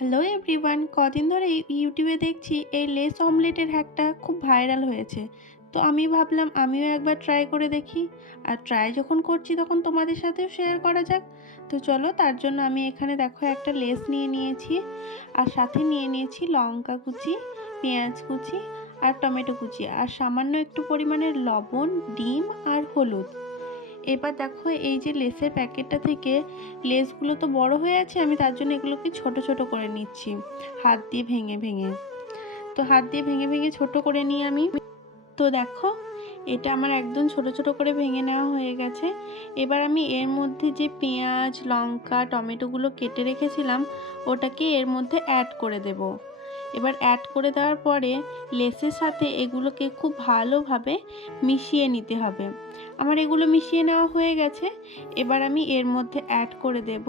Hello everyone, কদিন ধরে ইউটিউবে দেখছি এই লেস অমলেটের হ্যাকটা খুব ভাইরাল হয়েছে। তো আমি ভাবলাম আমিও একবার ট্রাই করে দেখি। আর ট্রাই যখন করছি তখন তোমাদের সাথেও শেয়ার করা যাক। তো চলো, তার জন্য আমি এখানে দেখো একটা লেস নিয়ে নিয়েছি, আর সাথে নিয়ে নিয়েছি লঙ্কা কুচি, পেঁয়াজ কুচি আর টমেটো কুচি, আর সামান্য একটু পরিমাণের লবণ, ডিম আর হলুদ। এবার দেখো, এই যে লেসের প্যাকেটটা থেকে লেসগুলো তো বড় হয়ে আছে, আমি তার জন্য এগুলোকে ছোট ছোট করে নিচ্ছি হাত দিয়ে ভেঙে ভেঙে। তো হাত দিয়ে ভেঙে ভেঙে ছোট করে নিই আমি। তো দেখো, এটা আমার একদম ছোট ছোট করে ভেঙে নেওয়া হয়ে গেছে। এবার আমি এর মধ্যে যে পেঁয়াজ, লঙ্কা, টমেটোগুলো কেটে রেখেছিলাম ওটাকে এর মধ্যে অ্যাড করে দেব। এবার অ্যাড করে দেওয়ার পরে লেসের সাথে এগুলোকে খুব ভালোভাবে মিশিয়ে নিতে হবে। আমার এগুলো মিশিয়ে নেওয়া হয়ে গেছে। এবার আমি এর মধ্যে অ্যাড করে দেব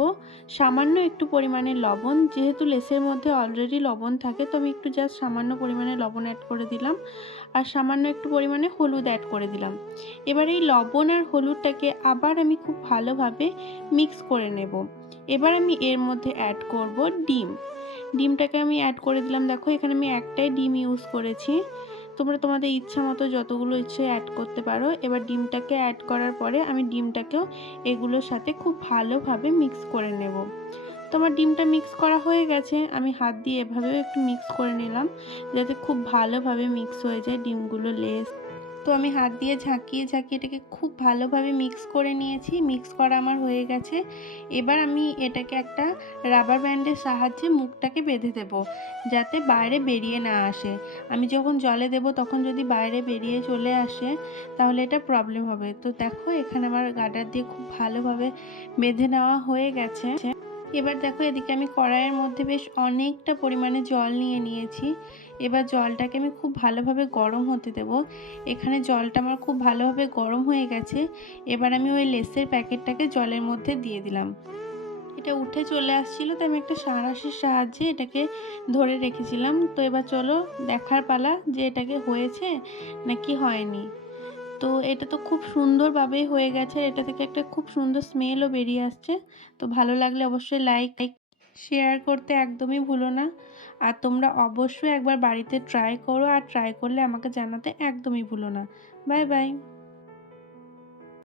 সামান্য একটু পরিমাণে লবণ। যেহেতু লেসের মধ্যে অলরেডি লবণ থাকে, তো আমি একটু জাস্ট সামান্য পরিমাণে লবণ অ্যাড করে দিলাম, আর সামান্য একটু পরিমাণে হলুদ অ্যাড করে দিলাম। এবার এই লবণ আর হলুদটাকে আবার আমি খুব ভালোভাবে মিক্স করে নেব। এবার আমি এর মধ্যে অ্যাড করব ডিম। ডিমটাকে আমি অ্যাড করে দিলাম। দেখো, এখানে আমি একটাই ডিম ইউজ করেছি। তোমরা তোমাদের ইচ্ছা মতো যতগুলো ইচ্ছে অ্যাড করতে পারো। এবার ডিমটাকে অ্যাড করার পরে আমি ডিমটাকেও এগুলোর সাথে খুব ভালোভাবে মিক্স করে নেব। তোমার ডিমটা মিক্স করা হয়ে গেছে। আমি হাত দিয়ে এভাবেও একটু মিক্স করে নিলাম, যাতে খুব ভালোভাবে মিক্স হয়ে যায় ডিমগুলো, লেস। তো আমি হাত দিয়ে ঝাঁকিয়ে ঝাঁকিয়ে এটাকে খুব ভালোভাবে মিক্স করে নিয়েছি। মিক্স করা আমার হয়ে গেছে। এবার আমি এটাকে একটা রাবার ব্যান্ডের সাহায্যে মুখটাকে বেঁধে দেব, যাতে বাইরে বেরিয়ে না আসে। আমি যখন জলে দেব তখন যদি বাইরে বেরিয়ে চলে আসে তাহলে এটা প্রবলেম হবে। তো দেখো, এখানে আমার গার্ডার দিয়ে খুব ভালোভাবে বেঁধে নেওয়া হয়ে গেছে। এবার দেখো, এদিকে আমি কড়াইয়ের মধ্যে বেশ অনেকটা পরিমাণে জল নিয়ে নিয়েছি। এবার জলটাকে আমি খুব ভালোভাবে গরম হতে দেব। এখানে জলটা আমার খুব ভালোভাবে গরম হয়ে গেছে। এবার আমি ওই লেসের প্যাকেটটাকে জলের মধ্যে দিয়ে দিলাম। এটা উঠে চলে আসছিলো, তো আমি একটা সাঁড়াশির সাহায্যে এটাকে ধরে রেখেছিলাম। তো এবার চলো দেখার পালা যে এটাকে হয়েছে নাকি হয়নি। তো এটা তো খুব সুন্দরভাবেই হয়ে গেছে। এটা থেকে একটা খুব সুন্দর স্মেলও বেরিয়ে আসছে। তো ভালো লাগলে অবশ্যই লাইক শেয়ার করতে একদমই ভুলো না। আর তোমরা অবশ্যই একবার বাড়িতে ট্রাই করো, আর ট্রাই করলে আমাকে জানাতে একদমই ভুলো না। Bye bye.